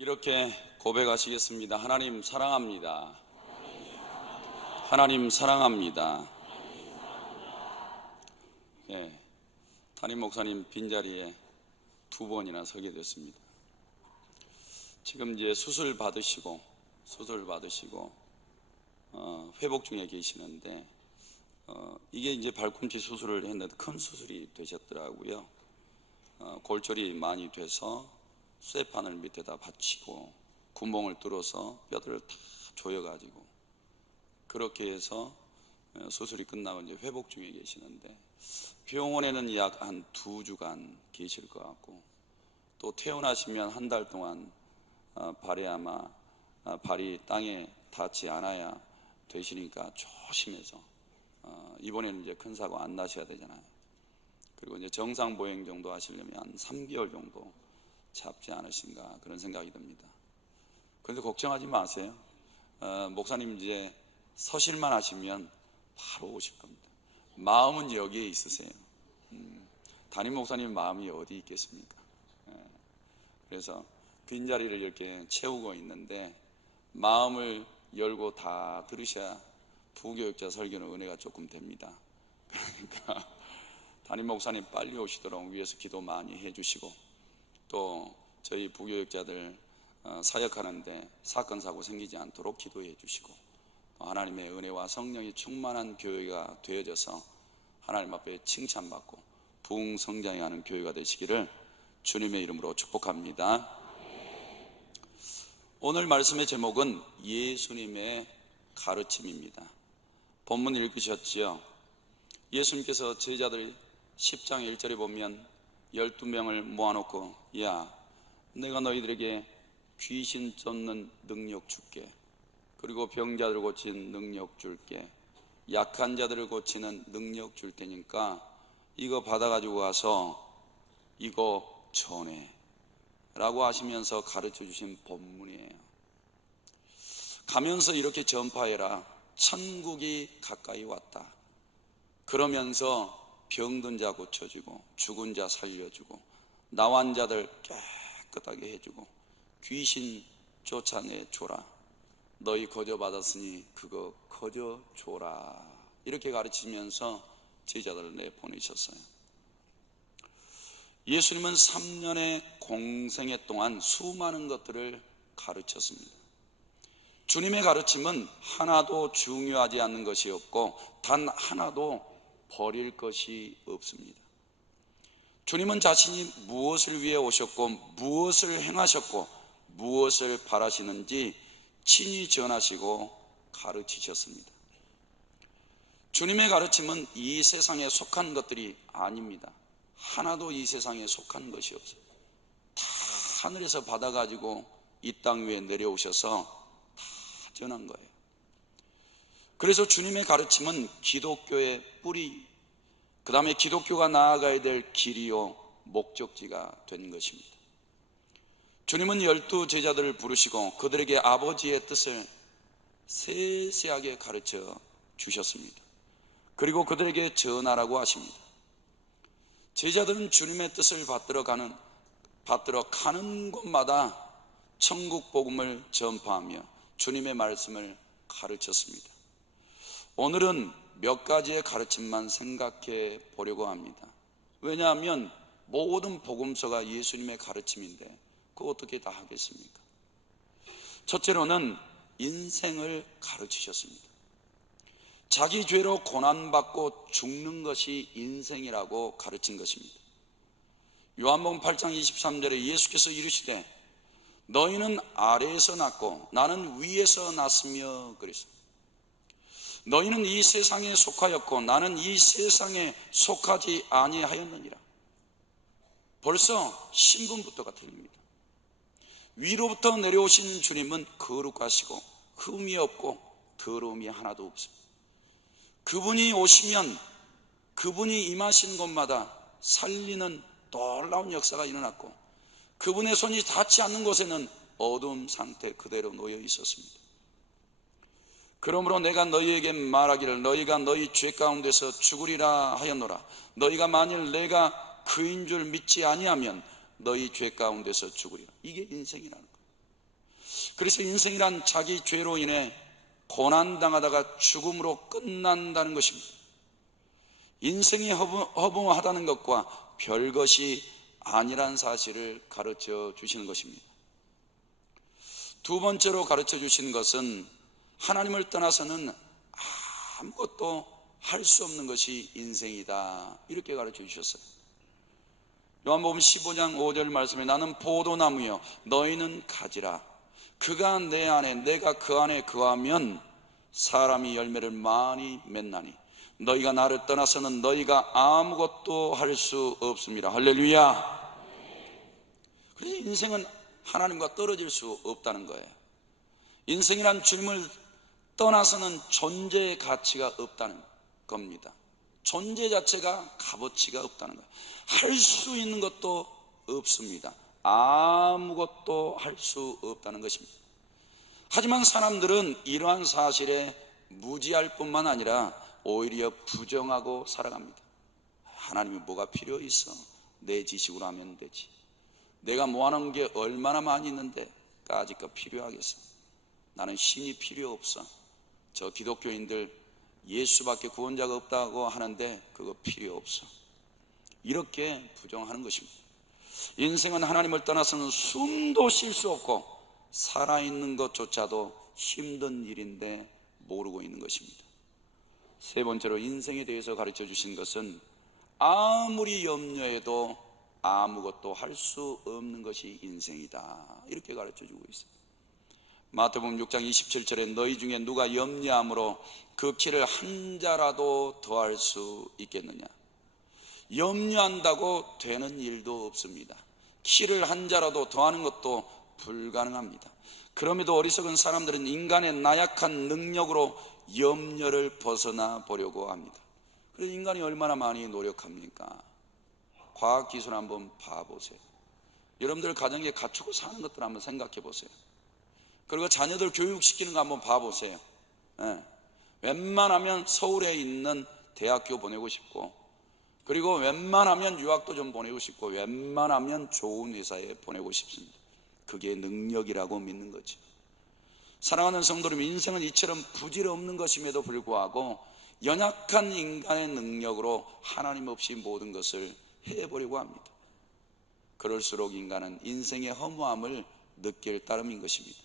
이렇게 고백하시겠습니다. 하나님 사랑합니다. 하나님 사랑합니다. 예, 담임 목사님 빈자리에 2번이나 서게 됐습니다. 지금 이제 수술 받으시고 회복 중에 계시는데 이게 이제 발꿈치 수술을 했는데 큰 수술이 되셨더라고요. 골절이 많이 돼서 쇠판을 밑에다 받치고 구멍을 뚫어서 뼈들을 다 조여가지고 그렇게 해서 수술이 끝나고 이제 회복 중에 계시는데 병원에는 약 한 2주간 계실 것 같고 또 퇴원하시면 한 달 동안 발이 땅에 닿지 않아야 되시니까 조심해서 이번에는 이제 큰 사고 안 나셔야 되잖아요. 그리고 이제 정상 보행 정도 하시려면 한 3개월 정도 잡지 않으신가 그런 생각이 듭니다. 그런데 걱정하지 마세요. 목사님 이제 서실만 하시면 바로 오실 겁니다. 마음은 여기에 있으세요. 담임 목사님 마음이 어디 있겠습니까? 그래서 빈자리를 이렇게 채우고 있는데 마음을 열고 다 들으셔야 부교육자 설교는 은혜가 조금 됩니다. 그러니까 담임 목사님 빨리 오시도록 위해서 기도 많이 해주시고 또 저희 부교육자들 사역하는데 사건 사고 생기지 않도록 기도해 주시고 하나님의 은혜와 성령이 충만한 교회가 되어져서 하나님 앞에 칭찬받고 부흥성장하는 교회가 되시기를 주님의 이름으로 축복합니다. 오늘 말씀의 제목은 예수님의 가르침입니다. 본문 읽으셨지요? 예수님께서 제자들 10장 1절에 보면 12명을 모아놓고 야 내가 너희들에게 귀신 쫓는 능력 줄게, 그리고 병자들을 고치는 능력 줄게, 약한 자들을 고치는 능력 줄 테니까 이거 받아가지고 가서 이거 전해 라고 하시면서 가르쳐 주신 본문이에요. 가면서 이렇게 전파해라. 천국이 가까이 왔다. 그러면서 병든 자 고쳐주고 죽은 자 살려주고 나환 자들 깨끗하게 해주고 귀신 쫓아내줘라. 너희 거저받았으니 그거 거저줘라. 이렇게 가르치면서 제자들을 내보내셨어요. 예수님은 3년의 공생애 동안 수많은 것들을 가르쳤습니다. 주님의 가르침은 하나도 중요하지 않는 것이 없고 단 하나도 버릴 것이 없습니다. 주님은 자신이 무엇을 위해 오셨고 무엇을 행하셨고 무엇을 바라시는지 친히 전하시고 가르치셨습니다. 주님의 가르침은 이 세상에 속한 것들이 아닙니다. 하나도 이 세상에 속한 것이 없어요. 다 하늘에서 받아가지고 이 땅 위에 내려오셔서 다 전한 거예요. 그래서 주님의 가르침은 기독교의 뿌리, 그 다음에 기독교가 나아가야 될 길이요 목적지가 된 것입니다. 주님은 12 제자들을 부르시고 그들에게 아버지의 뜻을 세세하게 가르쳐 주셨습니다. 그리고 그들에게 전하라고 하십니다. 제자들은 주님의 뜻을 받들어 가는 곳마다 천국 복음을 전파하며 주님의 말씀을 가르쳤습니다. 오늘은 몇 가지의 가르침만 생각해 보려고 합니다. 왜냐하면 모든 복음서가 예수님의 가르침인데 그거 어떻게 다 하겠습니까? 첫째로는 인생을 가르치셨습니다. 자기 죄로 고난받고 죽는 것이 인생이라고 가르친 것입니다. 요한복음 8장 23절에 예수께서 이르시되 너희는 아래에서 났고 나는 위에서 났으며 그랬습니다. 너희는 이 세상에 속하였고 나는 이 세상에 속하지 아니하였느니라. 벌써 신분부터가 틀립니다. 위로부터 내려오신 주님은 거룩하시고 흠이 없고 더러움이 하나도 없습니다. 그분이 오시면 그분이 임하신 곳마다 살리는 놀라운 역사가 일어났고 그분의 손이 닿지 않는 곳에는 어두운 상태 그대로 놓여 있었습니다. 그러므로 내가 너희에게 말하기를 너희가 너희 죄 가운데서 죽으리라 하였노라. 너희가 만일 내가 그인 줄 믿지 아니하면 너희 죄 가운데서 죽으리라. 이게 인생이라는 거예요. 그래서 인생이란 자기 죄로 인해 고난당하다가 죽음으로 끝난다는 것입니다. 인생이 허무하다는 것과 별것이 아니란 사실을 가르쳐 주시는 것입니다. 두 번째로 가르쳐 주신 것은 하나님을 떠나서는 아무것도 할 수 없는 것이 인생이다, 이렇게 가르쳐 주셨어요. 요한복음 15장 5절 말씀에 나는 포도나무여 너희는 가지라. 그가 내 안에 내가 그 안에 거하면 사람이 열매를 많이 맺나니 너희가 나를 떠나서는 너희가 아무것도 할 수 없습니다. 할렐루야. 그래서 인생은 하나님과 떨어질 수 없다는 거예요. 인생이란 주님을 떠나서는 존재의 가치가 없다는 겁니다. 존재 자체가 값어치가 없다는 거예요. 할 수 있는 것도 없습니다. 아무것도 할 수 없다는 것입니다. 하지만 사람들은 이러한 사실에 무지할 뿐만 아니라 오히려 부정하고 살아갑니다. 하나님이 뭐가 필요 있어? 내 지식으로 하면 되지. 내가 모아놓은 게 얼마나 많이 있는데 까짓거 필요하겠어? 나는 신이 필요 없어. 저 기독교인들 예수밖에 구원자가 없다고 하는데 그거 필요 없어. 이렇게 부정하는 것입니다. 인생은 하나님을 떠나서는 숨도 쉴 수 없고 살아있는 것조차도 힘든 일인데 모르고 있는 것입니다. 세 번째로 인생에 대해서 가르쳐 주신 것은 아무리 염려해도 아무것도 할 수 없는 것이 인생이다, 이렇게 가르쳐 주고 있습니다. 마태복음 6장 27절에 너희 중에 누가 염려함으로 그 키를 한 자라도 더할 수 있겠느냐. 염려한다고 되는 일도 없습니다. 키를 한 자라도 더하는 것도 불가능합니다. 그럼에도 어리석은 사람들은 인간의 나약한 능력으로 염려를 벗어나 보려고 합니다. 그래서 인간이 얼마나 많이 노력합니까? 과학기술 한번 봐보세요. 여러분들 가정에 갖추고 사는 것들 한번 생각해 보세요. 그리고 자녀들 교육시키는 거 한번 봐보세요. 웬만하면 서울에 있는 대학교 보내고 싶고, 그리고 웬만하면 유학도 좀 보내고 싶고, 웬만하면 좋은 회사에 보내고 싶습니다. 그게 능력이라고 믿는 거죠. 사랑하는 성도 여러분, 인생은 이처럼 부질없는 것임에도 불구하고 연약한 인간의 능력으로 하나님 없이 모든 것을 해보려고 합니다. 그럴수록 인간은 인생의 허무함을 느낄 따름인 것입니다.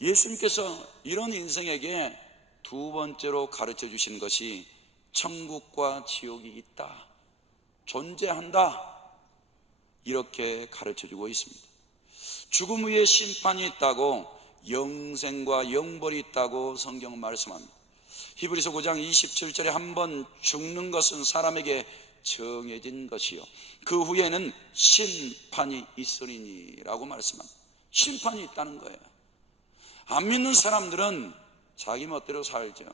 예수님께서 이런 인생에게 두 번째로 가르쳐 주신 것이 천국과 지옥이 있다, 존재한다, 이렇게 가르쳐 주고 있습니다. 죽음 후에 심판이 있다고, 영생과 영벌이 있다고 성경은 말씀합니다. 히브리서 9장 27절에 한번 죽는 것은 사람에게 정해진 것이요 그 후에는 심판이 있으리니 라고 말씀합니다. 심판이 있다는 거예요. 안 믿는 사람들은 자기 멋대로 살죠.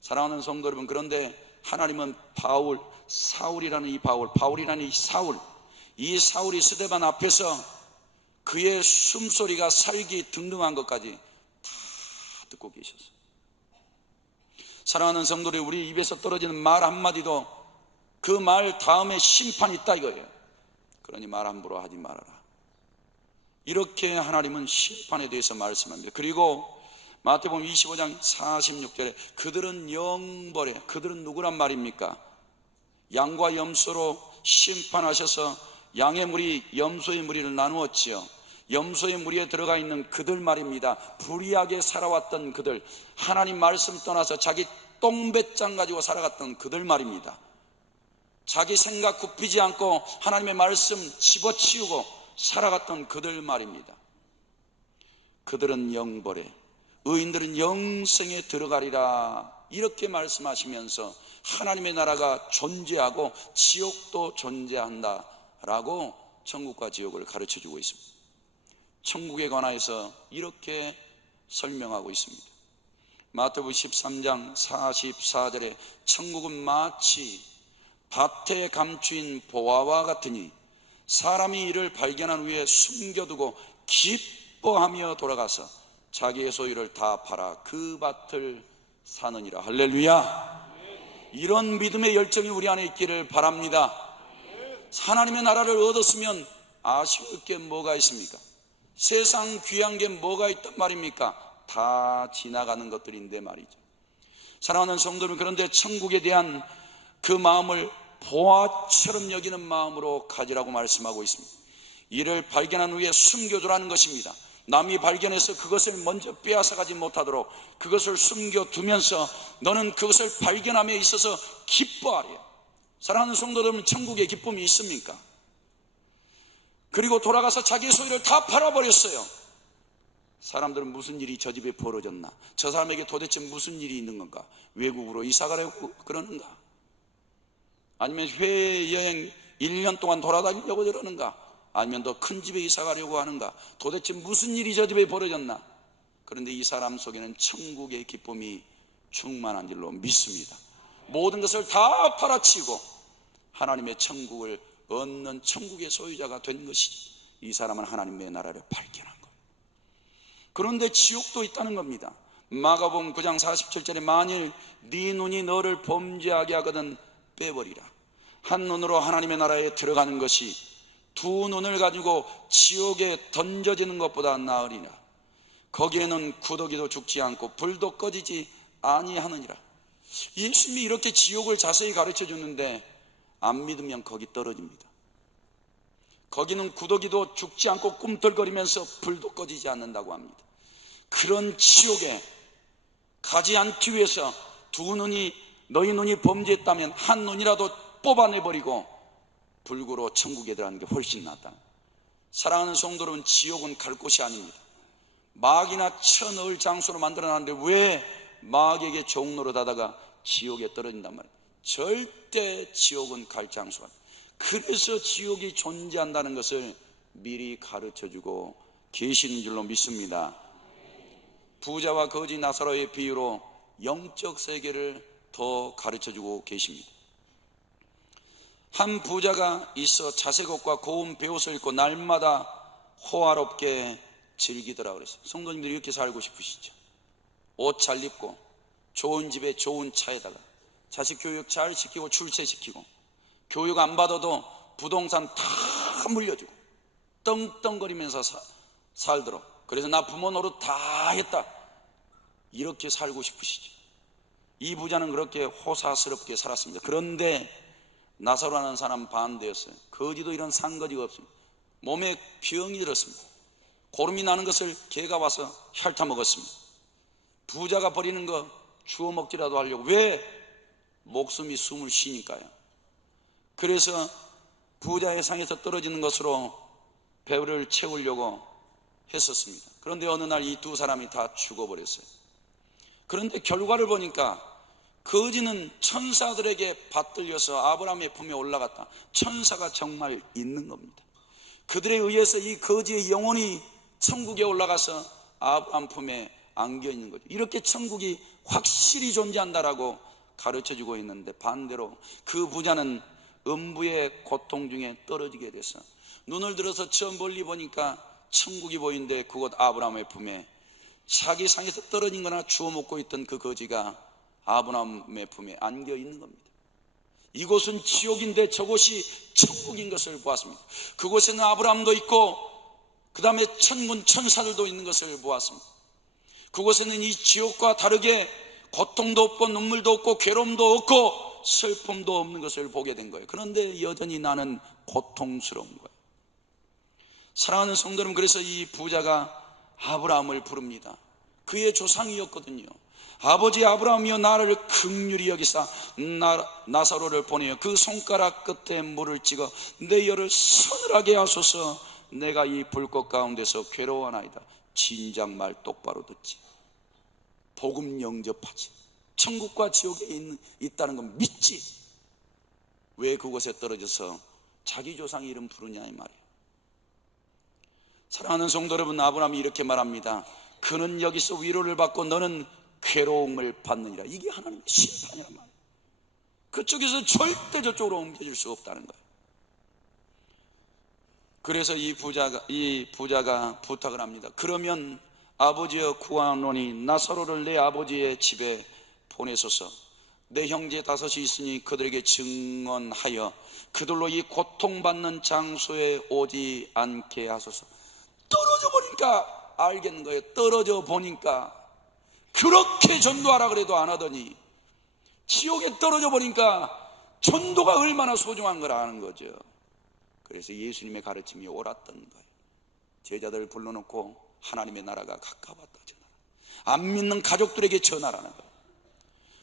사랑하는 성도 여러분, 그런데 하나님은 바울이라는 이 사울, 이 사울이 스데반 앞에서 그의 숨소리가 살기 등등한 것까지 다 듣고 계셨어요. 사랑하는 성도들이 우리 입에서 떨어지는 말 한마디도 그 말 다음에 심판이 있다 이거예요. 그러니 말 함부로 하지 말아라. 이렇게 하나님은 심판에 대해서 말씀합니다. 그리고 마태복음 25장 46절에 그들은 영벌에, 그들은 누구란 말입니까? 양과 염소로 심판하셔서 양의 무리, 염소의 무리를 나누었지요. 염소의 무리에 들어가 있는 그들 말입니다. 불의하게 살아왔던 그들, 하나님 말씀 떠나서 자기 똥배짱 가지고 살아갔던 그들 말입니다. 자기 생각 굽히지 않고 하나님의 말씀 집어치우고 살아갔던 그들 말입니다. 그들은 영벌에, 의인들은 영생에 들어가리라, 이렇게 말씀하시면서 하나님의 나라가 존재하고 지옥도 존재한다라고 천국과 지옥을 가르쳐주고 있습니다. 천국에 관하여서 이렇게 설명하고 있습니다. 마태복음 13장 44절에 천국은 마치 밭에 감추인 보화와 같으니 사람이 이를 발견한 후에 숨겨두고 기뻐하며 돌아가서 자기의 소유를 다 팔아 그 밭을 사느니라. 할렐루야. 이런 믿음의 열정이 우리 안에 있기를 바랍니다. 하나님의 나라를 얻었으면 아쉬울 게 뭐가 있습니까? 세상 귀한 게 뭐가 있단 말입니까? 다 지나가는 것들인데 말이죠. 사랑하는 성도들, 그런데 천국에 대한 그 마음을 보화처럼 여기는 마음으로 가지라고 말씀하고 있습니다. 이를 발견한 후에 숨겨두라는 것입니다. 남이 발견해서 그것을 먼저 빼앗아가지 못하도록 그것을 숨겨두면서 너는 그것을 발견함에 있어서 기뻐하래요. 사랑하는 성도들은 천국에 기쁨이 있습니까? 그리고 돌아가서 자기의 소유를 다 팔아버렸어요. 사람들은 무슨 일이 저 집에 벌어졌나, 저 사람에게 도대체 무슨 일이 있는 건가, 외국으로 이사가려고 그러는가, 아니면 해외여행 1년 동안 돌아다니려고 저러는가, 아니면 더 큰 집에 이사가려고 하는가, 도대체 무슨 일이 저 집에 벌어졌나. 그런데 이 사람 속에는 천국의 기쁨이 충만한 줄로 믿습니다. 모든 것을 다 팔아치고 하나님의 천국을 얻는 천국의 소유자가 된 것이 이 사람은 하나님의 나라를 발견한 것. 그런데 지옥도 있다는 겁니다. 마가복음 9장 47절에 만일 네 눈이 너를 범죄하게 하거든 빼버리라. 한 눈으로 하나님의 나라에 들어가는 것이 두 눈을 가지고 지옥에 던져지는 것보다 나으리라. 거기에는 구더기도 죽지 않고 불도 꺼지지 아니하느니라. 예수님이 이렇게 지옥을 자세히 가르쳐 주는데 안 믿으면 거기 떨어집니다. 거기는 구더기도 죽지 않고 꿈틀거리면서 불도 꺼지지 않는다고 합니다. 그런 지옥에 가지 않기 위해서 너희 눈이 범죄했다면 한 눈이라도 뽑아내버리고 불구로 천국에 들어가는 게 훨씬 낫다. 사랑하는 성도 여러분, 지옥은 갈 곳이 아닙니다. 마귀나 쳐넣을 장소로 만들어놨는데 왜 마귀에게 종노릇하다가 지옥에 떨어진단 말이에요. 절대 지옥은 갈 장소가 아니에요. 그래서 지옥이 존재한다는 것을 미리 가르쳐주고 계시는 줄로 믿습니다. 부자와 거지 나사로의 비유로 영적 세계를 더 가르쳐주고 계십니다. 한 부자가 있어 자색 옷과 고운 베옷을 입고 날마다 호화롭게 즐기더라 그랬어요. 성도님들이 이렇게 살고 싶으시죠? 옷 잘 입고 좋은 집에 좋은 차에다가 자식 교육 잘 시키고 출세시키고 교육 안 받아도 부동산 다 물려주고 떵떵거리면서 살도록, 그래서 나 부모 노릇 다 했다, 이렇게 살고 싶으시죠? 이 부자는 그렇게 호사스럽게 살았습니다. 그런데 나사로라는 사람 반대였어요. 거지도 이런 산거지가 없습니다. 몸에 병이 들었습니다. 고름이 나는 것을 개가 와서 핥아 먹었습니다. 부자가 버리는 거 주워 먹기라도 하려고. 왜? 목숨이 숨을 쉬니까요. 그래서 부자의 상에서 떨어지는 것으로 배를 채우려고 했었습니다. 그런데 어느 날 이 두 사람이 다 죽어버렸어요. 그런데 결과를 보니까 거지는 천사들에게 받들려서 아브라함의 품에 올라갔다. 천사가 정말 있는 겁니다. 그들에 의해서 이 거지의 영혼이 천국에 올라가서 아브라함 품에 안겨 있는 거죠. 이렇게 천국이 확실히 존재한다라고 가르쳐주고 있는데, 반대로 그 부자는 음부의 고통 중에 떨어지게 돼서 눈을 들어서 저 멀리 보니까 천국이 보이는데 그곳 아브라함의 품에 자기 상에서 떨어진 거나 주워 먹고 있던 그 거지가 아브라함의 품에 안겨 있는 겁니다. 이곳은 지옥인데 저곳이 천국인 것을 보았습니다. 그곳에는 아브라함도 있고 그 다음에 천군 천사들도 있는 것을 보았습니다. 그곳에는 이 지옥과 다르게 고통도 없고 눈물도 없고 괴로움도 없고 슬픔도 없는 것을 보게 된 거예요. 그런데 여전히 나는 고통스러운 거예요. 사랑하는 성도 여러분, 그래서 이 부자가 아브라함을 부릅니다. 그의 조상이었거든요. 아버지 아브라함이여, 나를 긍휼히 여기사 나사로를 보내어 그 손가락 끝에 물을 찍어 내 혀를 서늘하게 하소서. 내가 이 불꽃 가운데서 괴로워하나이다. 진작 말 똑바로 듣지. 복음 영접하지. 천국과 지옥에 있다는 건 믿지. 왜 그곳에 떨어져서 자기 조상 이름 부르냐 이 말이에요. 사랑하는 성도 여러분, 아브라함이 이렇게 말합니다. 그는 여기서 위로를 받고 너는 괴로움을 받느니라. 이게 하나님의 심판이란 말이에요. 그쪽에서 절대 저쪽으로 옮겨질 수 없다는 거예요. 그래서 이 부자가 부탁을 합니다. 그러면 아버지여 구하노니 나사로를 내 아버지의 집에 보내소서. 내 형제 5이 있으니 그들에게 증언하여 그들로 이 고통받는 장소에 오지 않게 하소서. 떨어져 보니까 알겠는 거예요. 떨어져 보니까. 그렇게 전도하라 그래도 안 하더니 지옥에 떨어져 보니까 전도가 얼마나 소중한 걸 아는 거죠. 그래서 예수님의 가르침이 옳았던 거예요. 제자들을 불러놓고 하나님의 나라가 가까웠다 전하라. 안 믿는 가족들에게 전하라는 거예요.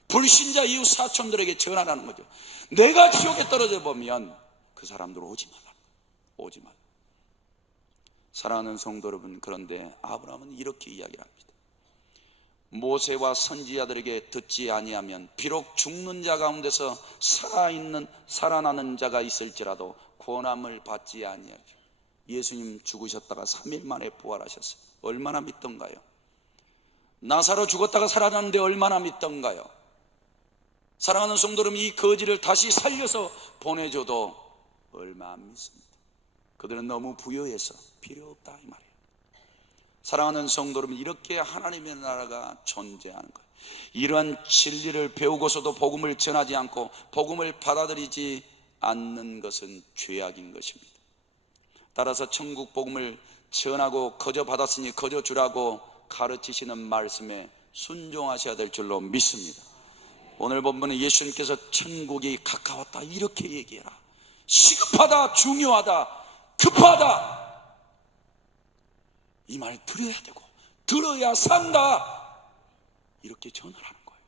불신자 이웃 사촌들에게 전하라는 거죠. 내가 지옥에 떨어져 보면 그 사람들 오지 말라. 오지 말라. 사랑하는 성도 여러분, 그런데 아브라함은 이렇게 이야기를 합니다. 모세와 선지자들에게 듣지 아니하면 비록 죽는 자 가운데서 살아나는 자가 있을지라도 구원함을 받지 아니하리라. 예수님 죽으셨다가 3일 만에 부활하셨어요. 얼마나 믿던가요? 나사로 죽었다가 살아났는데 얼마나 믿던가요? 사랑하는 성도 여러분, 이 거지를 다시 살려서 보내줘도 얼마 안 믿습니다. 그들은 너무 부유해서 필요 없다 이 말이에요. 사랑하는 성도 여러분, 이렇게 하나님의 나라가 존재하는 거예요. 이러한 진리를 배우고서도 복음을 전하지 않고 복음을 받아들이지 않는 것은 죄악인 것입니다. 따라서 천국 복음을 전하고 거저 받았으니 거저 주라고 가르치시는 말씀에 순종하셔야 될 줄로 믿습니다. 오늘 본문은 예수님께서 천국이 가까웠다 이렇게 얘기해라. 시급하다, 중요하다, 급하다, 이 말 들어야 되고 들어야 산다 이렇게 전하라는 거예요.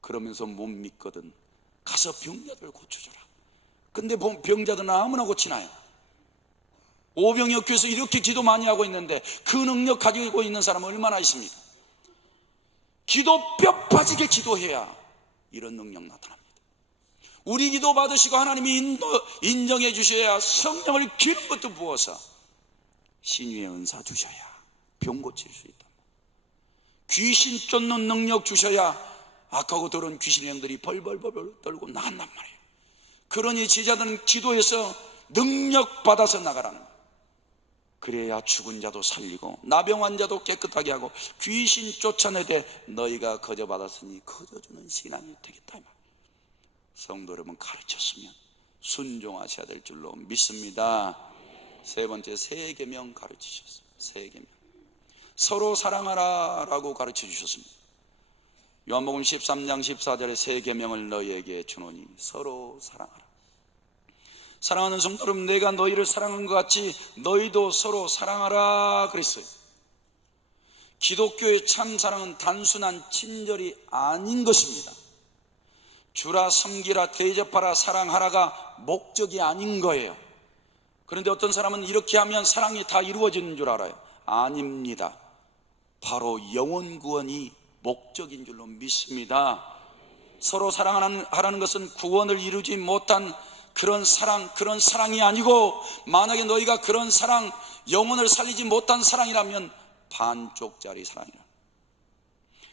그러면서 못 믿거든 가서 병자들 고쳐줘라. 근데 병자들은 아무나 고치나요? 오병이어 교회에서 이렇게 기도 많이 하고 있는데 그 능력 가지고 있는 사람은 얼마나 있습니까? 기도 뼈 빠지게 기도해야 이런 능력 나타납니다. 우리 기도 받으시고 하나님이 인정해 주셔야 성령을 기름 것도 부어서 신유의 은사 주셔야 병 고칠 수 있다. 귀신 쫓는 능력 주셔야 악하고 더러운 귀신의 영들이 벌벌벌 떨고 나간단 말이에요. 그러니 제자들은 기도해서 능력 받아서 나가라는 거예요. 그래야 죽은 자도 살리고 나병 환자도 깨끗하게 하고 귀신 쫓아내되 너희가 거저 받았으니 거저주는 신앙이 되겠다. 성도 여러분, 가르쳤으면 순종하셔야 될 줄로 믿습니다. 세 번째, 세 계명 가르치셨어요. 세 계명. 서로 사랑하라 라고 가르쳐 주셨습니다. 요한복음 13장 14절에 세 계명을 너희에게 주노니 서로 사랑하라. 사랑하는 성도 여러분, 내가 너희를 사랑한 것 같이 너희도 서로 사랑하라 그랬어요. 기독교의 참 사랑은 단순한 친절이 아닌 것입니다. 주라, 섬기라, 대접하라, 사랑하라가 목적이 아닌 거예요. 그런데 어떤 사람은 이렇게 하면 사랑이 다 이루어지는 줄 알아요. 아닙니다. 바로 영혼 구원이 목적인 줄로 믿습니다. 서로 사랑하라는 것은 구원을 이루지 못한 그런 사랑이 아니고, 만약에 너희가 그런 사랑, 영혼을 살리지 못한 사랑이라면 반쪽짜리 사랑이라.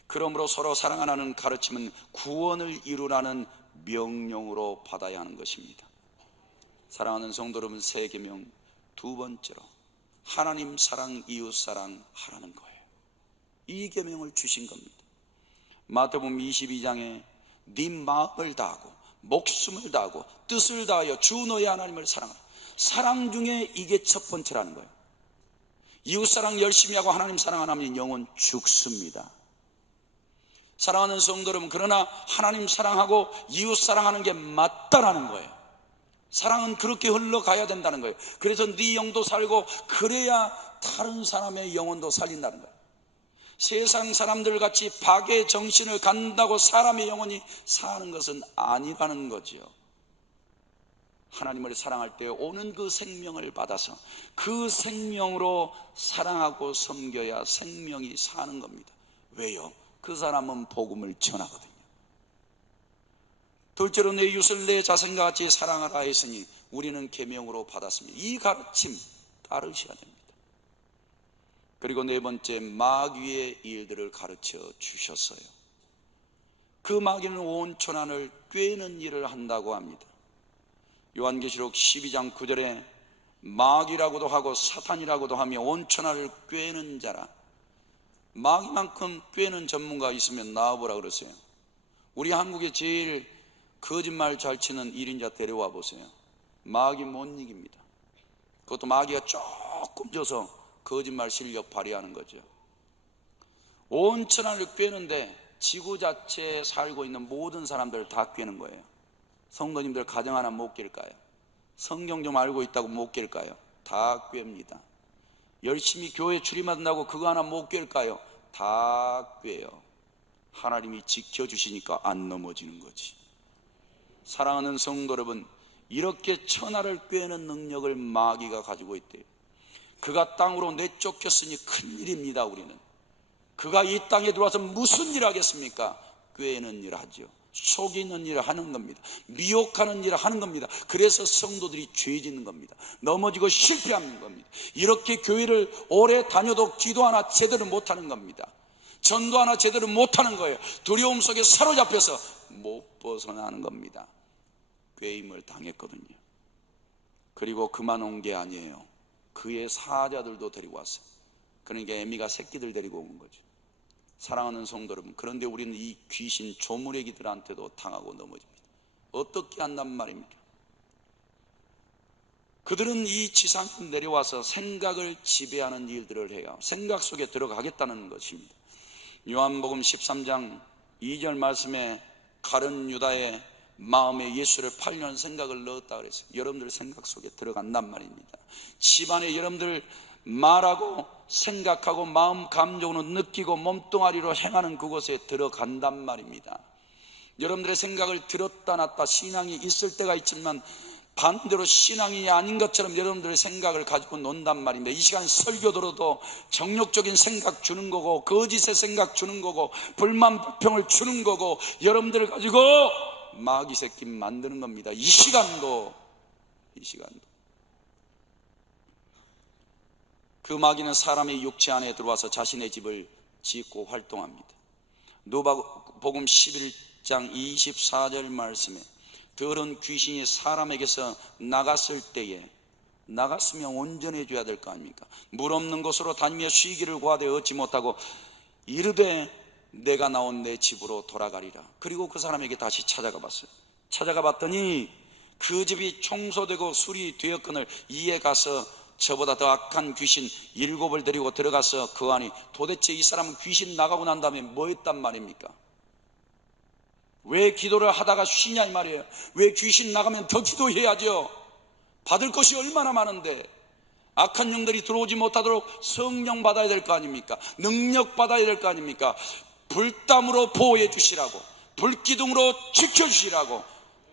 그러므로 서로 사랑하라는 가르침은 구원을 이루라는 명령으로 받아야 하는 것입니다. 사랑하는 성도 여러분, 세 계명 두 번째로 하나님 사랑, 이웃 사랑 하라는 거예요. 이 계명을 주신 겁니다. 마태복음 22장에 네 마음을 다하고 목숨을 다하고 뜻을 다하여 주 너의 하나님을 사랑하라. 사랑 중에 이게 첫 번째라는 거예요. 이웃 사랑 열심히 하고 하나님 사랑 안 하면 영혼 죽습니다. 사랑하는 성도 여러분, 그러나 하나님 사랑하고 이웃 사랑하는 게 맞다라는 거예요. 사랑은 그렇게 흘러가야 된다는 거예요. 그래서 네 영도 살고 그래야 다른 사람의 영혼도 살린다는 거예요. 세상 사람들 같이 박의 정신을 갖는다고 사람의 영혼이 사는 것은 아니라는 거죠. 하나님을 사랑할 때 오는 그 생명을 받아서 그 생명으로 사랑하고 섬겨야 생명이 사는 겁니다. 왜요? 그 사람은 복음을 전하거든요. 둘째로 내 이웃을 내 자신과 같이 사랑하라 했으니 우리는 계명으로 받았습니다. 이 가르침 따르셔야 됩니다. 그리고 네 번째, 마귀의 일들을 가르쳐 주셨어요. 그 마귀는 온 천하를 꿰는 일을 한다고 합니다. 요한계시록 12장 9절에 마귀라고도 하고 사탄이라고도 하며 온 천하를 꿰는 자라. 마귀만큼 꿰는 전문가 있으면 나와보라 그랬어요. 우리 한국에 제일 거짓말 잘 치는 1인자 데려와 보세요. 마귀 못 이깁니다. 그것도 마귀가 조금 져서 거짓말 실력 발휘하는 거죠. 온 천하를 꿰는데 지구 자체에 살고 있는 모든 사람들을 다 꿰는 거예요. 성도님들 가정 하나 못 깰까요? 성경 좀 알고 있다고 못 깰까요? 다 꿰입니다. 열심히 교회 출입한다고 그거 하나 못 깰까요? 다 꿰요. 하나님이 지켜주시니까 안 넘어지는 거지. 사랑하는 성도 여러분, 이렇게 천하를 꿰는 능력을 마귀가 가지고 있대요. 그가 땅으로 내쫓겼으니 큰일입니다. 우리는 그가 이 땅에 들어와서 무슨 일 하겠습니까? 꿰는 일 하죠. 속이는 일을 하는 겁니다. 미혹하는 일을 하는 겁니다. 그래서 성도들이 죄 짓는 겁니다. 넘어지고 실패하는 겁니다. 이렇게 교회를 오래 다녀도 기도 하나 제대로 못하는 겁니다. 전도 하나 제대로 못하는 거예요. 두려움 속에 사로잡혀서 못 벗어나는 겁니다. 꾀임을 당했거든요. 그리고 그만 온 게 아니에요. 그의 사자들도 데리고 왔어요. 그러니까 애미가 새끼들 데리고 온 거죠. 사랑하는 성도 여러분, 그런데 우리는 이 귀신 조물애기들한테도 당하고 넘어집니다. 어떻게 한단 말입니까? 그들은 이 지상에 내려와서 생각을 지배하는 일들을 해요. 생각 속에 들어가겠다는 것입니다. 요한복음 13장 2절 말씀에 가룟 유다의 마음에 예수를 팔려는 생각을 넣었다 그랬어요. 여러분들 생각 속에 들어간단 말입니다. 집안에 여러분들 말하고 생각하고 마음 감정으로 느끼고 몸뚱아리로 행하는 그곳에 들어간단 말입니다. 여러분들의 생각을 들었다 놨다 신앙이 있을 때가 있지만 반대로 신앙이 아닌 것처럼 여러분들의 생각을 가지고 논단 말입니다. 이 시간 설교 들어도 정욕적인 생각 주는 거고 거짓의 생각 주는 거고 불만 불평을 주는 거고 여러분들을 가지고 마귀 새끼 만드는 겁니다. 이 시간도 그 마귀는 사람의 육체 안에 들어와서 자신의 집을 짓고 활동합니다. 누가복음 11장 24절 말씀에 더러운 귀신이 사람에게서 나갔을 때에 나갔으면 온전해져야 될 거 아닙니까? 물 없는 곳으로 다니며 쉬기를 구하되 얻지 못하고 이르되 내가 나온 내 집으로 돌아가리라. 그리고 그 사람에게 다시 찾아가 봤어요. 찾아가 봤더니 그 집이 청소되고 수리되었거늘 이에 가서 저보다 더 악한 귀신 7을 데리고 들어가서 그 안이 도대체 이 사람은 귀신 나가고 난 다음에 뭐 했단 말입니까? 왜 기도를 하다가 쉬냐 이 말이에요. 왜 귀신 나가면 더 기도해야죠. 받을 것이 얼마나 많은데 악한 영들이 들어오지 못하도록 성령 받아야 될 거 아닙니까? 능력 받아야 될 거 아닙니까? 불담으로 보호해 주시라고 불기둥으로 지켜주시라고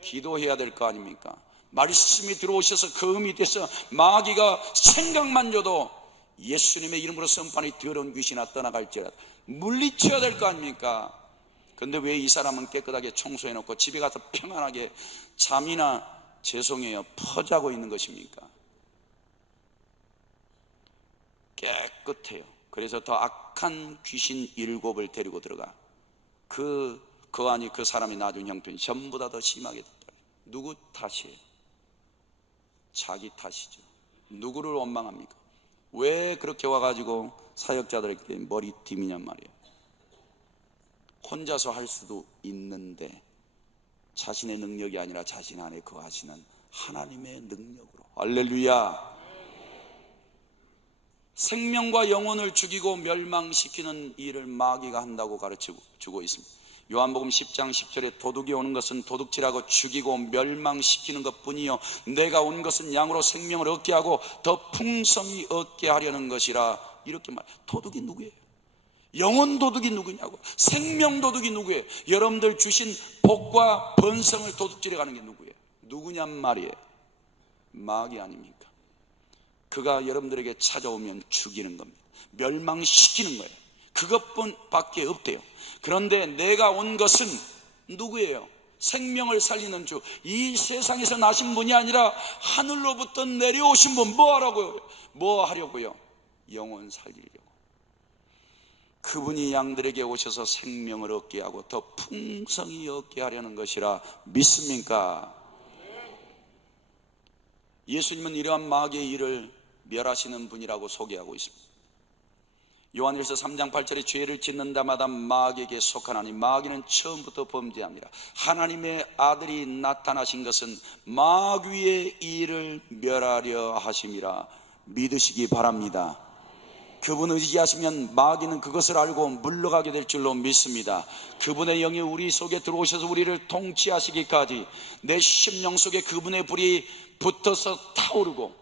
기도해야 될 거 아닙니까? 말씀이 들어오셔서 거음이 돼서 마귀가 생각만 줘도 예수님의 이름으로 선포하니 더러운 귀신아 떠나갈지라도 물리쳐야 될 거 아닙니까? 그런데 왜 이 사람은 깨끗하게 청소해놓고 집에 가서 평안하게 잠이나 죄송해요 퍼자고 있는 것입니까? 깨끗해요. 그래서 더 악한 귀신 7을 데리고 들어가 그 안이 그 사람이 낳아준 형편이 전보다 더 심하게 됐다. 누구 탓이에요? 자기 탓이죠. 누구를 원망합니까? 왜 그렇게 와가지고 사역자들에게 머리팀이냔 말이에요. 혼자서 할 수도 있는데 자신의 능력이 아니라 자신 안에 거하시는 하나님의 능력으로. 할렐루야. 생명과 영혼을 죽이고 멸망시키는 일을 마귀가 한다고 가르쳐주고 있습니다. 요한복음 10장 10절에 도둑이 오는 것은 도둑질하고 죽이고 멸망시키는 것뿐이요 내가 온 것은 양으로 생명을 얻게 하고 더 풍성히 얻게 하려는 것이라. 이렇게 도둑이 누구예요? 영혼 도둑이 누구냐고. 생명 도둑이 누구예요? 여러분들 주신 복과 번성을 도둑질해 가는 게 누구예요? 누구냔 말이에요. 마귀 아닙니까? 그가 여러분들에게 찾아오면 죽이는 겁니다. 멸망시키는 거예요. 그것뿐밖에 없대요. 그런데 내가 온 것은 누구예요? 생명을 살리는 주, 이 세상에서 나신 분이 아니라 하늘로부터 내려오신 분. 뭐 하라고요? 뭐 하려고요? 영혼 살리려고. 그분이 양들에게 오셔서 생명을 얻게 하고 더 풍성히 얻게 하려는 것이라. 믿습니까? 예수님은 이러한 마귀의 일을 멸하시는 분이라고 소개하고 있습니다. 요한일서 3장 8절에 죄를 짓는다마다 마귀에게 속하나니 마귀는 처음부터 범죄합니다. 하나님의 아들이 나타나신 것은 마귀의 일을 멸하려 하심이라 믿으시기 바랍니다. 그분 의지하시면 마귀는 그것을 알고 물러가게 될 줄로 믿습니다. 그분의 영이 우리 속에 들어오셔서 우리를 통치하시기까지 내 심령 속에 그분의 불이 붙어서 타오르고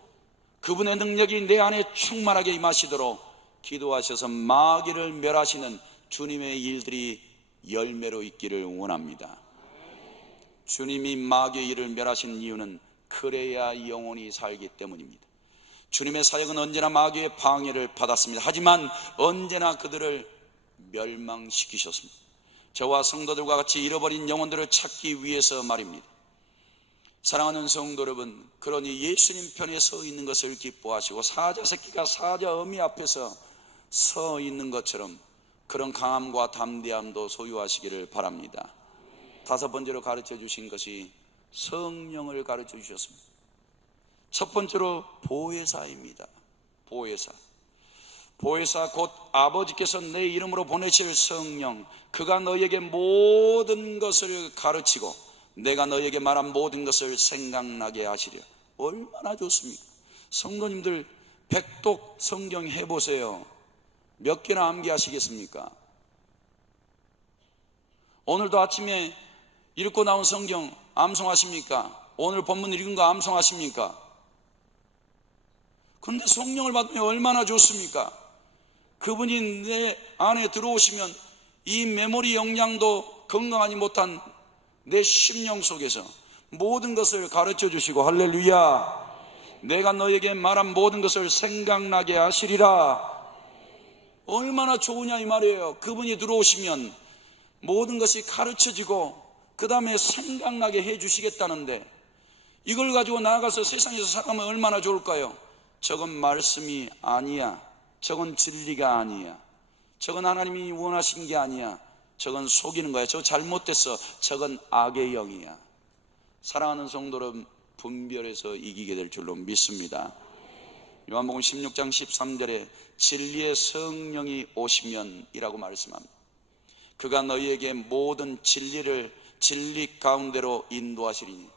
그분의 능력이 내 안에 충만하게 임하시도록 기도하셔서 마귀를 멸하시는 주님의 일들이 열매로 있기를 원합니다. 주님이 마귀의 일을 멸하신 이유는 그래야 영원히 살기 때문입니다. 주님의 사역은 언제나 마귀의 방해를 받았습니다. 하지만 언제나 그들을 멸망시키셨습니다. 저와 성도들과 같이 잃어버린 영혼들을 찾기 위해서 말입니다. 사랑하는 성도 여러분, 그러니 예수님 편에 서 있는 것을 기뻐하시고 사자 새끼가 사자 어미 앞에서 서 있는 것처럼 그런 강함과 담대함도 소유하시기를 바랍니다. 다섯 번째로 가르쳐 주신 것이 성령을 가르쳐 주셨습니다. 첫 번째로 보혜사입니다. 보혜사 곧 아버지께서 내 이름으로 보내실 성령, 그가 너희에게 모든 것을 가르치고 내가 너희에게 말한 모든 것을 생각나게 하시려. 얼마나 좋습니까? 성도님들 백독 성경 해보세요. 몇 개나 암기하시겠습니까? 오늘도 아침에 읽고 나온 성경 암송하십니까? 오늘 본문 읽은 거 암송하십니까? 그런데 성령을 받으면 얼마나 좋습니까? 그분이 내 안에 들어오시면 이 메모리 역량도 건강하지 못한 내 심령 속에서 모든 것을 가르쳐 주시고, 할렐루야, 내가 너에게 말한 모든 것을 생각나게 하시리라. 얼마나 좋으냐 이 말이에요. 그분이 들어오시면 모든 것이 가르쳐지고 그 다음에 생각나게 해주시겠다는데, 이걸 가지고 나아가서 세상에서 살아가면 얼마나 좋을까요? 저건 말씀이 아니야, 저건 진리가 아니야, 저건 하나님이 원하신 게 아니야, 저건 속이는 거야, 저 잘못됐어, 저건 악의 영이야. 사랑하는 성도는 분별해서 이기게 될 줄로 믿습니다. 요한복음 16장 13절에 진리의 성령이 오시면 이라고 말씀합니다. 그가 너희에게 모든 진리를 진리 가운데로 인도하시리니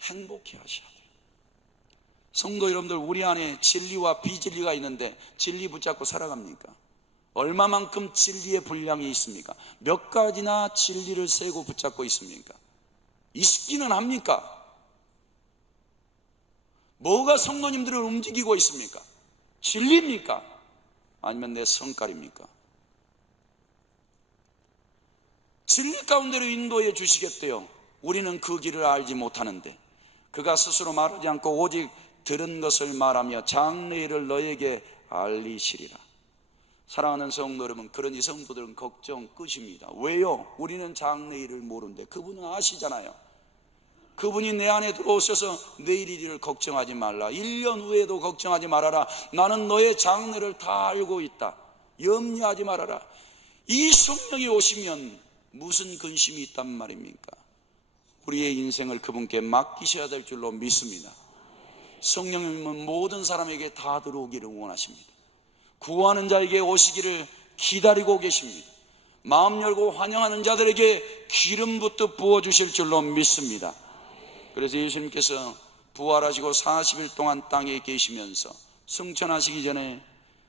행복해 하셔야 돼요. 성도 여러분들, 우리 안에 진리와 비진리가 있는데 진리 붙잡고 살아갑니까? 얼마만큼 진리의 분량이 있습니까? 몇 가지나 진리를 세고 붙잡고 있습니까? 있기는 합니까? 뭐가 성도님들을 움직이고 있습니까? 진리입니까? 아니면 내 성깔입니까? 진리 가운데로 인도해 주시겠대요. 우리는 그 길을 알지 못하는데 그가 스스로 말하지 않고 오직 들은 것을 말하며 장래일을 너에게 알리시리라. 사랑하는 성도 여러분, 그러니 성도들은 걱정 끝입니다. 왜요? 우리는 장래일을 모르는데 그분은 아시잖아요. 그분이 내 안에 들어오셔서 내일 일을 걱정하지 말라, 1년 후에도 걱정하지 말아라, 나는 너의 장래를 다 알고 있다, 염려하지 말아라. 이 성령이 오시면 무슨 근심이 있단 말입니까? 우리의 인생을 그분께 맡기셔야 될 줄로 믿습니다. 성령님은 모든 사람에게 다 들어오기를 원하십니다. 구하는 자에게 오시기를 기다리고 계십니다. 마음 열고 환영하는 자들에게 기름부터 부어주실 줄로 믿습니다. 그래서 예수님께서 부활하시고 40일 동안 땅에 계시면서 승천하시기 전에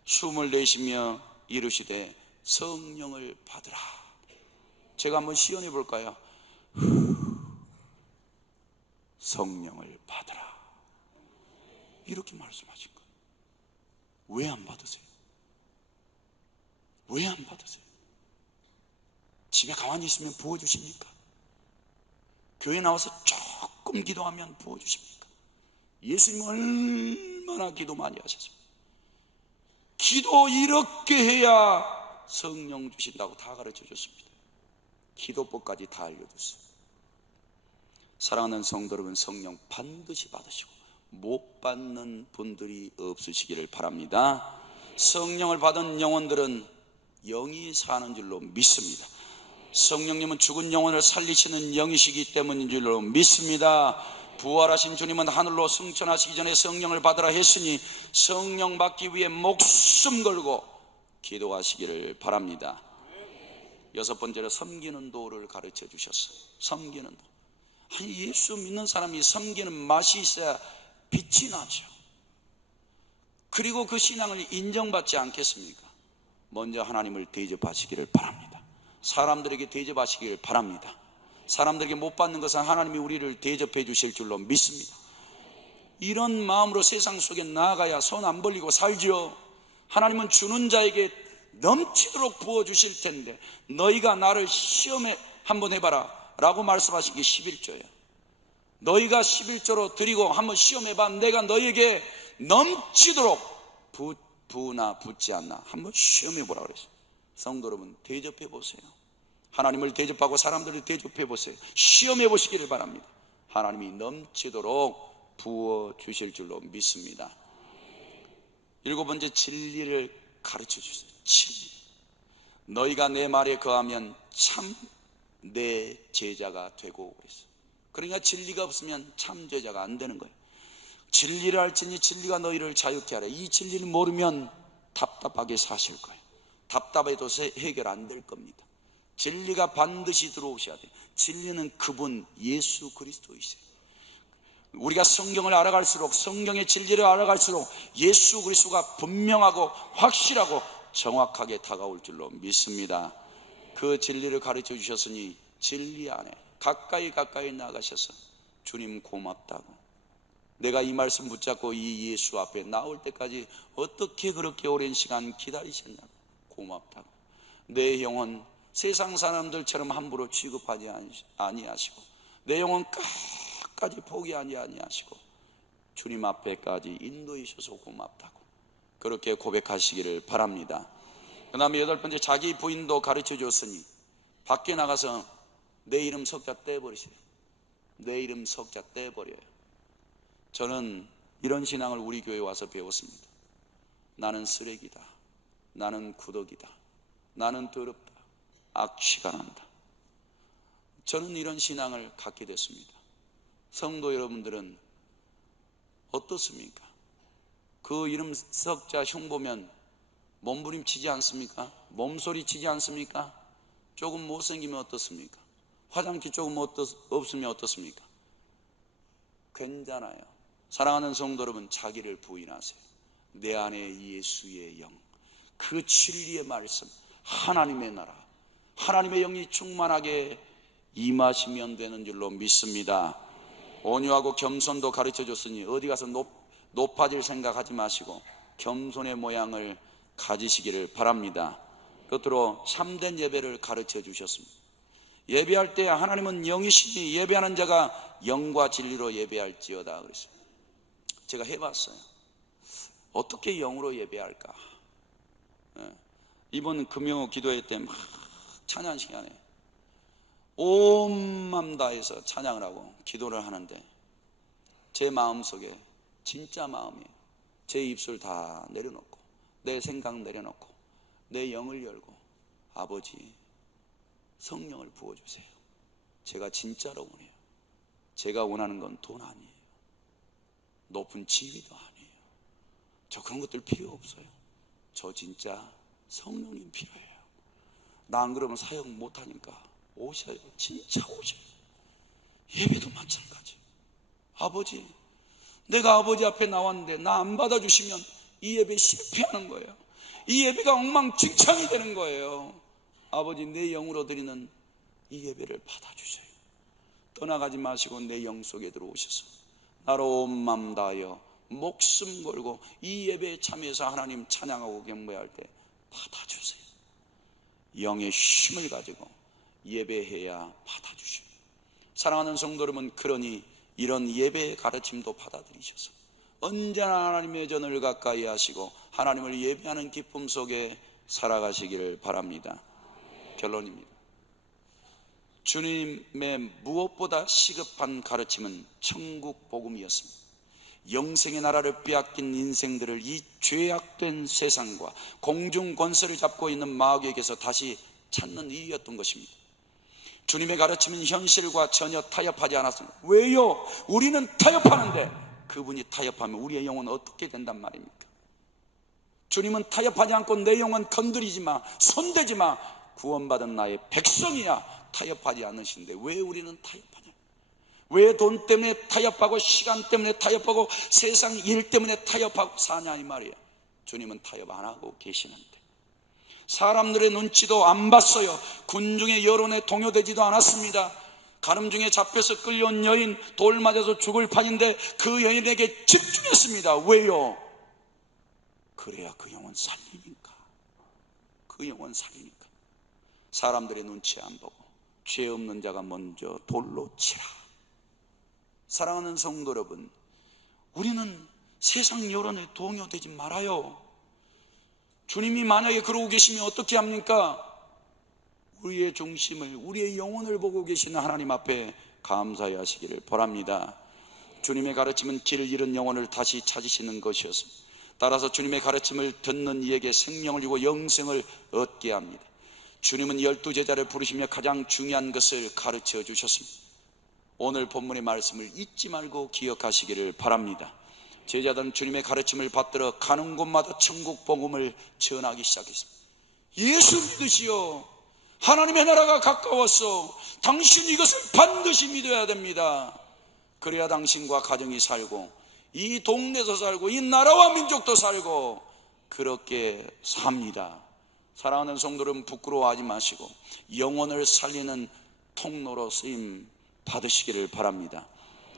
숨을 내쉬며 이르시되 성령을 받으라. 제가 한번 시연해 볼까요? 성령을 받으라, 이렇게 말씀하신 거예요. 왜 안 받으세요? 왜 안 받으세요? 집에 가만히 있으면 부어주십니까? 교회 나와서 조금 기도하면 부어주십니까? 예수님 얼마나 기도 많이 하셨습니까? 기도 이렇게 해야 성령 주신다고 다 가르쳐 줬습니다. 기도법까지 다 알려줬어요. 사랑하는 성도 여러분, 성령 반드시 받으시고 못 받는 분들이 없으시기를 바랍니다. 성령을 받은 영혼들은 영이 사는 줄로 믿습니다. 성령님은 죽은 영혼을 살리시는 영이시기 때문인 줄로 믿습니다. 부활하신 주님은 하늘로 승천하시기 전에 성령을 받으라 했으니 성령 받기 위해 목숨 걸고 기도하시기를 바랍니다. 여섯 번째로 섬기는 도를 가르쳐 주셨어요. 섬기는 도. 아니, 예수 믿는 사람이 섬기는 맛이 있어야 빛이 나죠. 그리고 그 신앙을 인정받지 않겠습니까? 먼저 하나님을 대접하시기를 바랍니다. 사람들에게 대접하시기를 바랍니다. 사람들에게 못 받는 것은 하나님이 우리를 대접해 주실 줄로 믿습니다. 이런 마음으로 세상 속에 나아가야 손 안 벌리고 살죠. 하나님은 주는 자에게 넘치도록 부어주실 텐데 너희가 나를 시험에 한번 해봐라 라고 말씀하신 게 11조예요. 너희가 11조로 드리고 한번 시험해봐. 내가 너희에게 넘치도록 부나 붓지 않나 한번 시험해보라 그랬어요. 성도 여러분, 대접해보세요. 하나님을 대접하고 사람들을 대접해보세요. 시험해보시기를 바랍니다. 하나님이 넘치도록 부어주실 줄로 믿습니다. 7번째, 진리를 가르쳐주세요. 진리. 너희가 내 말에 거하면 참 내 제자가 되고 그랬어요. 그러니까 진리가 없으면 참 제자가 안 되는 거예요. 진리를 알지니 진리가 너희를 자유케 하라. 이 진리를 모르면 답답하게 사실 거예요. 답답해도 해결 안 될 겁니다. 진리가 반드시 들어오셔야 돼요. 진리는 그분 예수 그리스도이세요. 우리가 성경을 알아갈수록, 성경의 진리를 알아갈수록 예수 그리스도가 분명하고 확실하고 정확하게 다가올 줄로 믿습니다. 그 진리를 가르쳐 주셨으니 진리 안에 가까이 나가셔서 주님 고맙다고, 내가 이 말씀 붙잡고 이 예수 앞에 나올 때까지 어떻게 그렇게 오랜 시간 기다리셨냐고, 고맙다고, 내 영혼 세상 사람들처럼 함부로 취급하지 아니하시고 내 영혼 끝까지 포기하지 아니하시고 주님 앞에까지 인도해 주셔서 고맙다고 그렇게 고백하시기를 바랍니다. 그 다음에 8번째, 자기 부인도 가르쳐 줬으니 밖에 나가서 내 이름 석자 떼버리세요. 내 이름 석자 떼버려요. 저는 이런 신앙을 우리 교회에 와서 배웠습니다. 나는 쓰레기다, 나는 구덕이다, 나는 더럽다, 악취가 난다. 저는 이런 신앙을 갖게 됐습니다. 성도 여러분들은 어떻습니까? 그 이름 석자 흉 보면 몸부림치지 않습니까? 몸소리 치지 않습니까? 조금 못생기면 어떻습니까? 화장기 조금 없으면 어떻습니까? 괜찮아요. 사랑하는 성도 여러분, 자기를 부인하세요. 내 안에 예수의 영, 그 진리의 말씀, 하나님의 나라, 하나님의 영이 충만하게 임하시면 되는 줄로 믿습니다. 온유하고 겸손도 가르쳐 줬으니 어디 가서 높아질 생각하지 마시고 겸손의 모양을 가지시기를 바랍니다. 끝으로 참된 예배를 가르쳐 주셨습니다. 예배할 때 하나님은 영이시니 예배하는 자가 영과 진리로 예배할지어다 그랬어요. 제가 해봤어요. 어떻게 영으로 예배할까? 이번 금요 기도회 때 막 찬양 시간에 온 마음 다해서 찬양을 하고 기도를 하는데 제 마음속에, 진짜 마음이에요, 제 입술 다 내려놓고 내 생각 내려놓고 내 영을 열고 아버지 성령을 부어주세요. 제가 진짜로 원해요. 제가 원하는 건 돈 아니에요, 높은 지위도 아니에요, 저 그런 것들 필요 없어요. 저 진짜 성령님 필요해요. 나 안 그러면 사역 못하니까 오셔요. 진짜 오셔요. 예배도 마찬가지. 아버지, 내가 아버지 앞에 나왔는데 나 안 받아주시면 이 예배 실패하는 거예요. 이 예배가 엉망진창이 되는 거예요. 아버지, 내 영으로 드리는 이 예배를 받아주세요. 떠나가지 마시고 내 영 속에 들어오셔서 나로 온 마음 다하여 목숨 걸고 이 예배에 참여해서 하나님 찬양하고 경배할 때 받아주세요. 영의 힘을 가지고 예배해야 받아주시고, 사랑하는 성도 여러분, 그러니 이런 예배의 가르침도 받아들이셔서 언제나 하나님의 전을 가까이 하시고 하나님을 예배하는 기쁨 속에 살아가시기를 바랍니다. 결론입니다. 주님의 무엇보다 시급한 가르침은 천국 복음이었습니다. 영생의 나라를 빼앗긴 인생들을 이 죄악된 세상과 공중 권세를 잡고 있는 마귀에게서 다시 찾는 이유였던 것입니다. 주님의 가르침은 현실과 전혀 타협하지 않았습니다. 왜요? 우리는 타협하는데 그분이 타협하면 우리의 영혼은 어떻게 된단 말입니까? 주님은 타협하지 않고 내 영혼 건드리지 마, 손대지 마, 구원받은 나의 백성이야 타협하지 않으신데 왜 우리는 타협하냐? 왜 돈 때문에 타협하고 시간 때문에 타협하고 세상 일 때문에 타협하고 사냐 이 말이에요. 주님은 타협 안 하고 계시는데, 사람들의 눈치도 안 봤어요. 군중의 여론에 동요되지도 않았습니다. 가늠 중에 잡혀서 끌려온 여인, 돌 맞아서 죽을 판인데 그 여인에게 집중했습니다. 왜요? 그래야 그 영혼 살리니까. 그 영혼 살리니까. 사람들의 눈치 안 보고 죄 없는 자가 먼저 돌로 치라. 사랑하는 성도 여러분, 우리는 세상 여론에 동요되지 말아요. 주님이 만약에 그러고 계시면 어떻게 합니까? 우리의 중심을, 우리의 영혼을 보고 계시는 하나님 앞에 감사해 하시기를 바랍니다. 주님의 가르침은 길을 잃은 영혼을 다시 찾으시는 것이었습니다. 따라서 주님의 가르침을 듣는 이에게 생명을 주고 영생을 얻게 합니다. 주님은 12제자를 부르시며 가장 중요한 것을 가르쳐 주셨습니다. 오늘 본문의 말씀을 잊지 말고 기억하시기를 바랍니다. 제자들은 주님의 가르침을 받들어 가는 곳마다 천국 복음을 전하기 시작했습니다. 예수 믿으시오. 하나님의 나라가 가까웠어. 당신 이것을 반드시 믿어야 됩니다. 그래야 당신과 가정이 살고, 이 동네에서 살고, 이 나라와 민족도 살고, 그렇게 삽니다. 사랑하는 성도들은 부끄러워하지 마시고 영혼을 살리는 통로로 쓰임 받으시기를 바랍니다.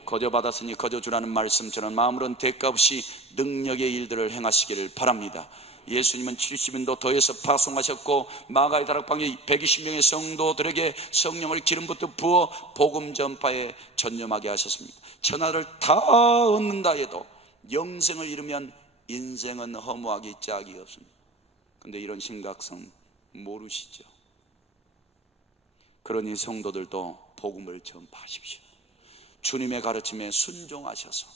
거저 받았으니 거저 주라는 말씀처럼 마음으로는 대가 없이 능력의 일들을 행하시기를 바랍니다. 예수님은 70인도 더해서 파송하셨고, 마가의 다락방에 120명의 성도들에게 성령을 기름부터 부어 복음 전파에 전념하게 하셨습니다. 천하를 다 얻는다 해도 영생을 잃으면 인생은 허무하기 짝이 없습니다. 그런데 이런 심각성 모르시죠? 그러니 성도들도 복음을 전파하십시오. 주님의 가르침에 순종하셔서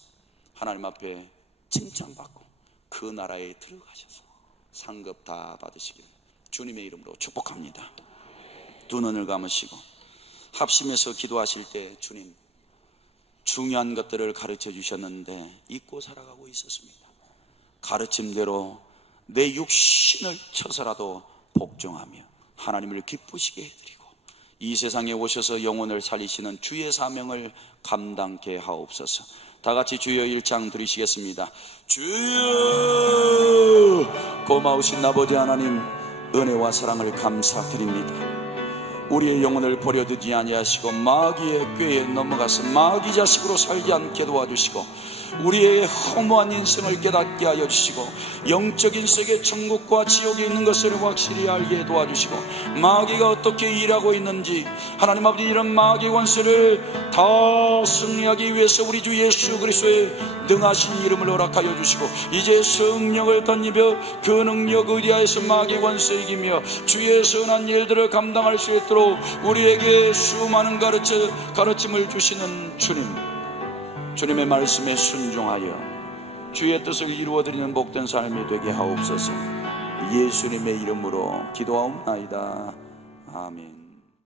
하나님 앞에 칭찬받고 그 나라에 들어가셔서 상급 다 받으시길 주님의 이름으로 축복합니다. 두 눈을 감으시고 합심해서 기도하실 때 주님 중요한 것들을 가르쳐 주셨는데 잊고 살아가고 있었습니다. 가르침대로 내 육신을 쳐서라도 복종하며 하나님을 기쁘시게 해드리고 이 세상에 오셔서 영혼을 살리시는 주의 사명을 감당케 하옵소서. 다 같이 주여 1장 드리시겠습니다. 주여, 고마우신 아버지 하나님, 은혜와 사랑을 감사드립니다. 우리의 영혼을 버려두지 아니하시고 마귀의 꾀에 넘어가서 마귀 자식으로 살지 않게 도와주시고, 우리의 허무한 인생을 깨닫게 하여 주시고, 영적인 세계 천국과 지옥이 있는 것을 확실히 알게 도와주시고, 마귀가 어떻게 일하고 있는지 하나님 아버지, 이런 마귀 권세를 다 승리하기 위해서 우리 주 예수 그리스도의 능하신 이름을 허락하여 주시고, 이제 성령을 덧입어 그 능력 의지하여서 마귀 권세 이기며 주의 선한 일들을 감당할 수 있도록 우리에게 수많은 가르침을 주시는 주님의 말씀에 순종하여 주의 뜻을 이루어드리는 복된 삶이 되게 하옵소서. 예수님의 이름으로 기도하옵나이다. 아멘.